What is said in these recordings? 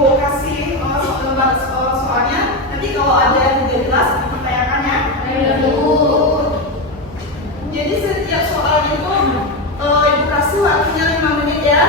kasih soalnya, nanti kalau ada yang tidak jelas dipertanyakan ya. Jadi setiap soal itu ibu kasih waktunya 5 menit ya.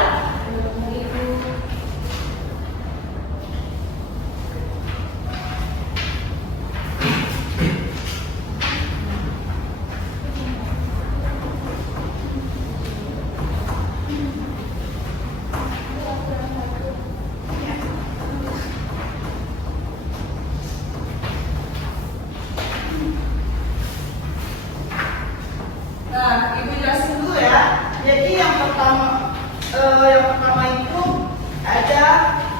Nah, ibu jelasin dulu ya. Jadi yang pertama itu ada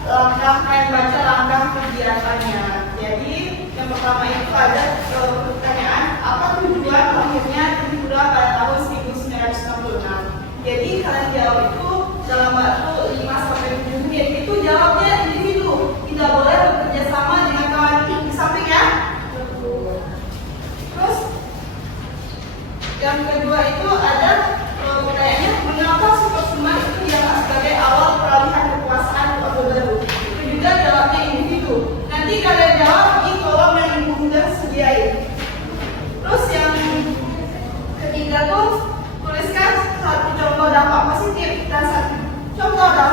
rangkaian baca langkah kegiatannya. Jadi yang pertama itu ada pertanyaan apa tujuan lahirnya Tripura pada tahun 1966. Jadi kalian jawab itu dalam waktu 5 sampai 7 menit. Itu jawabnya individu, tidak boleh bekerja sama dengan kawan di samping ya. Terus yang kedua itu ada pertanyaannya mengapa Supersuma itu dianggap sebagai awal peralihan kekuasaan ke Orde Baru. Itu juga jawabnya individu. Nanti kalian jawab di kolom yang ibu sudah sediain. Terus yang ketiga tuh tuliskan satu contoh dampak positif dan satu contoh dampak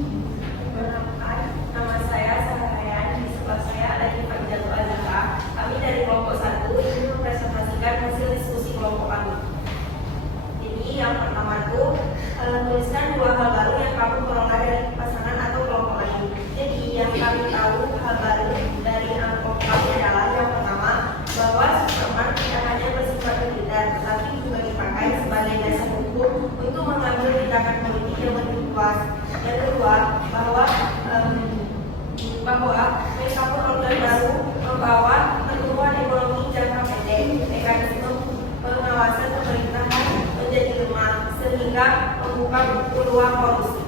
Perkenalkan, nama saya Sarah. Di sebelah saya ada Pak Jatuh Azika. Kami dari kelompok 1 ingin mempresentasikan hasil diskusi kelompok kami. Jadi yang pertama itu tuliskan 2 hal baru yang kamu peroleh dari pasangan atau kelompok lain. Jadi yang kami tahu hal baru dari kelompok kami adalah yang pertama, bahwa Superman tidak hanya bersifat militer, tetapi juga dipakai sebagai dasar hukum untuk mengambil tindakan politik yang lebih luas. Yang kedua, bahwa reshuffle order baru membawa pertumbuhan ekonomi jangka pendek, mekanisme pengawasan pemerintahan menjadi lemah sehingga membuka peluang korupsi.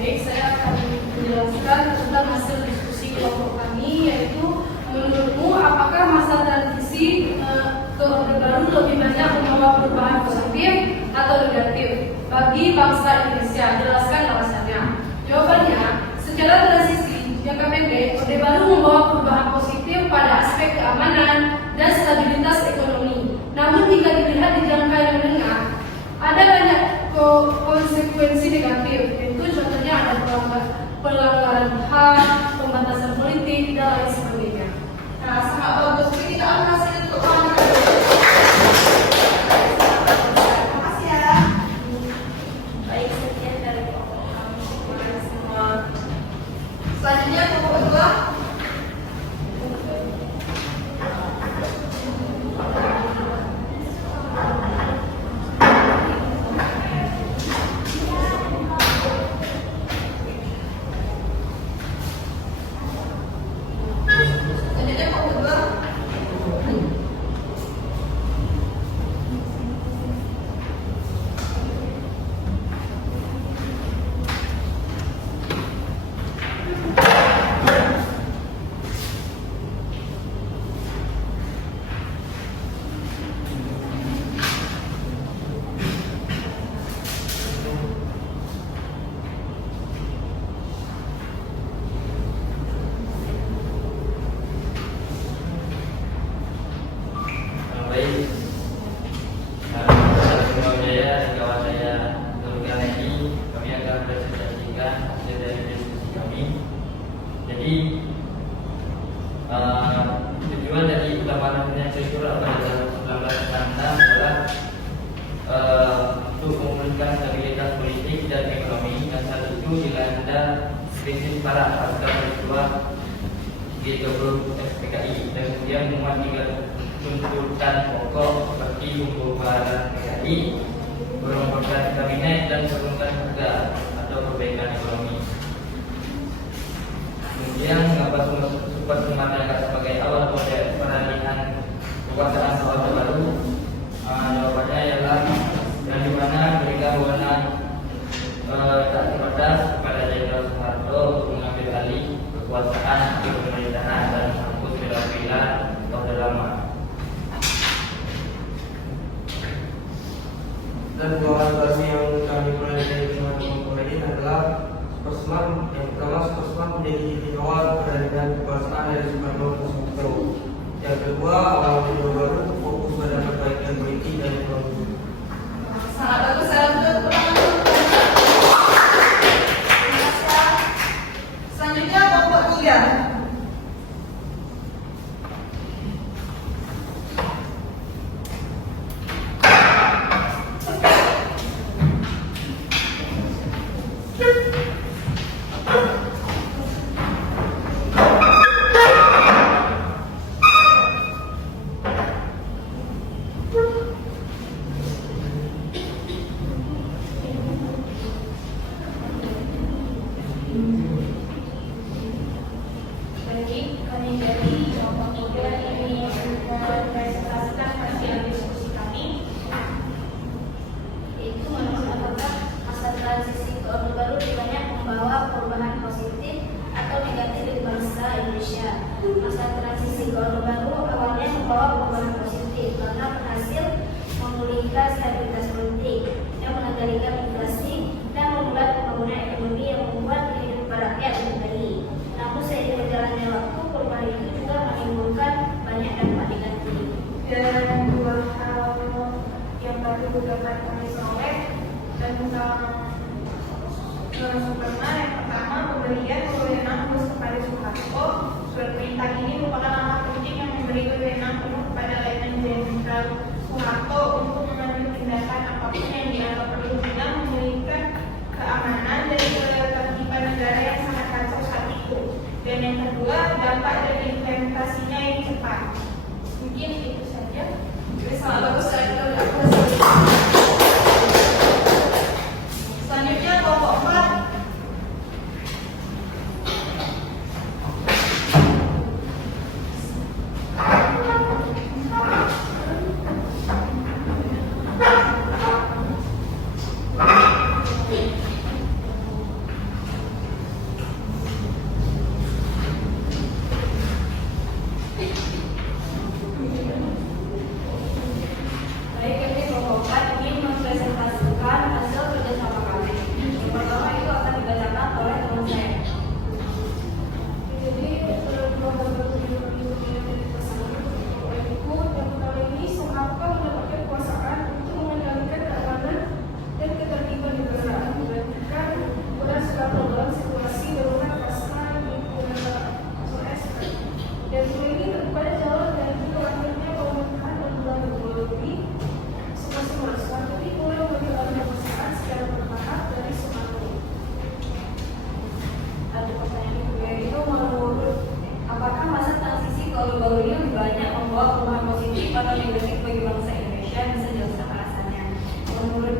Baik, saya akan menjelaskan tentang hasil diskusi kelompok kami, yaitu menurutmu apakah masa transisi ke Orde Baru lebih banyak membawa perubahan positif atau negatif bagi bangsa Indonesia? Jelaskan alasannya. Jawabannya, secara transisi jangka pendek, Orde Baru membawa perubahan positif pada aspek keamanan dan stabilitas ekonomi. Namun jika dilihat di jangka yang menengah, ada banyak konsekuensi negatif, yaitu contohnya ada pelanggaran HAM, pembatasan politik, dan lain sebagainya. Nah, sangat bagus. Ini kita akan kasih untuk orang. Terima kasih ya. Baik, sekian dari kelompok kami. Terima kasih semua. Selanjutnya kelompok 2. Selanjutnya kelompok 2. Baik, saya Bima Wijaya dan kawan saya Nurul ini, kami akan presentasikan hasil dari diskusi kami. Jadi tujuan dari utama namanya struktural pada tahun 1966 adalah untuk memulihkan stabilitas politik dan ekonomi, dan saat itu dilanda krisis parah pasca peristiwa G20 SPKI, dan kemudian memuat 3 tuntutan pokok seperti pembubaran PKI, perombakan kabinet, dan penurunan harga atau perbaikan ekonomi. Kemudian mengapa Super Semarang sebagai awal peralihan kekuasaan ke Orde Baru? Jawabannya ialah yang dimana mereka wewenang tak terbatas kepada Jenderal Soeharto untuk mengambil alih kekuasaan di pemerintahan dan menghapus pilar-pilar Orde Lama. Dan 2 hal baru yang kami peroleh dari kelompok ini adalah Superman. Yang pertama, Superman menjadi titik awal peralihan kekuasaan dari Soekarno ke Soeharto. Yang kedua, awal Orde Baru fokus pada perbaikan politik dan ekonomi. Sangat bagus, saya untuk ulangan. Selanjutnya kelompok 3. Baik, kami dari kelompok 3 ini mempresentasikan hasil diskusi kami, yaitu menurut apakah masa transisi ke Orde Baru banyak membawa perubahan positif atau negatif di bangsa Indonesia. Masa transisi ke Orde Baru awalnya membawa perubahan positif karena berhasil memulihkan stabilitas politik yang mengendalikan inflasi dan memulai pembangunan ekonomi yang membuat kehidupan rakyat lebih baik. Namun seiring berjalannya waktu, perubahan itu juga menimbulkan banyak dampak negatif. Dan 2 hal yang baru dapat kami peroleh tentang Superman, pemberian wewenang khusus kepada Soeharto. Surat perintah ini merupakan langkah penting yang memberi wewenang penuh kepada Letnan Jenderal Soeharto untuk mengambil tindakan apapun yang dianggap perlu guna memulihkan keamanan dan ketertiban negara yang sangat kacau saat itu. Dan yang kedua, dampak dari implementasinya yang cepat. Mungkin itu saja. Sangat bagus, saya kira aku Selanjutnya kelompok 4. Baik, ini kelompok 4 ingin mempresentasikan hasil kerjasama kami. Yang pertama itu akan dibacakan oleh teman saya. Jadi program bertujuan dari pasangan itu yang kali ini Soeharto mendapatkan kekuasaan untuk mengendalikan keamanan dan ketertiban negara, menggantikan berdasarkan program situasi darurat pasca lingkungan SOS. Dan ini terbuka jalan dan juga akhirnya pemerintahan dan bulan ini masing-masing Soeharto ini mulai memberikan kekuasaan secara bertahap dari Soeharto. Ada pertanyaan kedua itu menurut apakah masa transisi ke Orde Baru ini lebih banyak membawa perubahan positif atau negatif bagi bangsa Indonesia? Bisa jelaskan alasannya. Menurut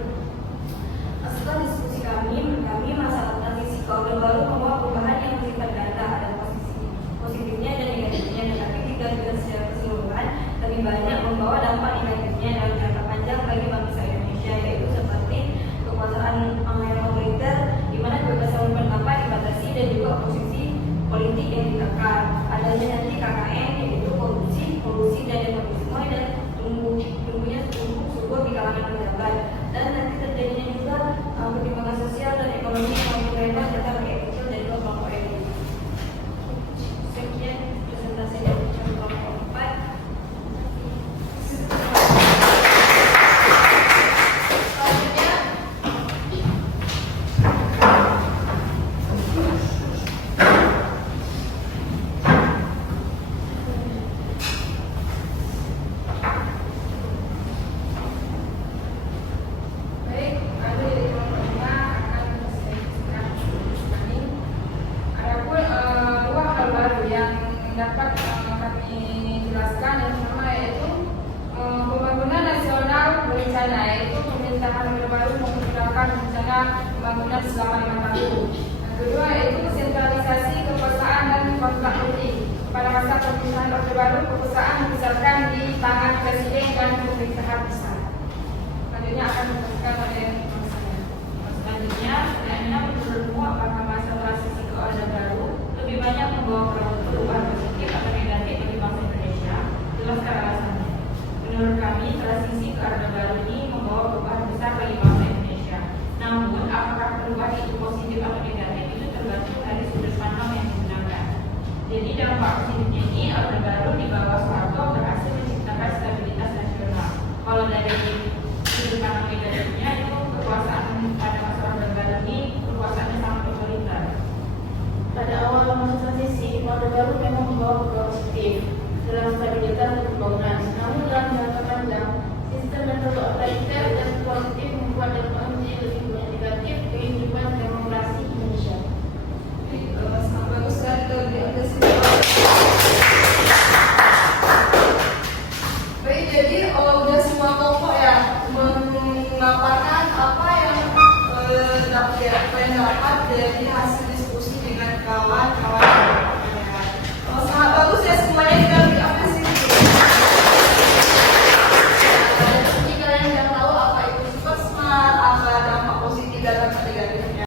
setelah diskusi kami masa transisi ke Orde Baru membawa perubahan yang bersifat ganda, ada posisi positifnya dan negatifnya, tetapi dikaitkan secara keseluruhan lebih banyak membawa dampak negatifnya dalam jangka panjang bagi bangsa Indonesia, yaitu seperti kekuasaan yang otoriter di mana kebebasan berpendapat dibatasi dan juga posisi politik yang ditekan, adanya nanti KKN yaitu korupsi dan nepotisme dan tumbuhnya subur di kalangan pejabat, dan nanti terjadinya juga pertimbangan sosial dan ekonomi yang makin lebar serta rakyat kecil dan juga kelompok elit. Sekian presentasi dari kelompok 4. Baik, ada dari kelompok 5 akan saya kami. Adapun dua hal baru yang dapat kami jelaskan, yang pertama yaitu pembangunan nasional berencana, yaitu pemerintahan Orde Baru menggunakan rencana pembangunan selama 5 tahun. Yang kedua yaitu sentralisasi kekuasaan dan kontrak politik. Pada masa pemerintahan Orde Baru, kekuasaan dipusatkan di tangan presiden dan pemerintahan pusat. Selanjutnya akan dijelaskan oleh saya. Selanjutnya, pertanyaannya menurutmu apakah masa transisi ke Orde Baru lebih banyak membawa perubahan positif atau negatif bagi bangsa Indonesia? Jelaskan alasannya. Menurut kami, transisi ke Orde Baru ini membawa perubahan besar bagi bangsa Indonesia. Namun, apakah perubahan itu positif atau negatif itu tergantung dari sudut pandang yang digunakan. Jadi, dampak positifnya ini Orde Baru di bawah Soeharto berhasil menciptakan stabilitas nasional. Kalau dari sudut pandang negatifnya itu kekuasaan pada masa Orde Baru ini kekuasaannya sangat otoriter. Pada awal masa transisi, Orde Baru memang membawa perubahan positif dalam stabilitas dan pembangunan. Namun dalam jangka panjang, sistem dan produk otoriter dan positif membuat dampak menjadi lebih banyak negatif kehidupan demokrasi Indonesia. Sangat bagus dan lebih baik, jadi udah semua kelompok ya memaparkan apa yang dapat dari hasil diskusi dengan kawan-kawan. Sangat bagus ya, semuanya kita beri apresiasi. Jadi kalian sudah tahu apa itu super smart, apa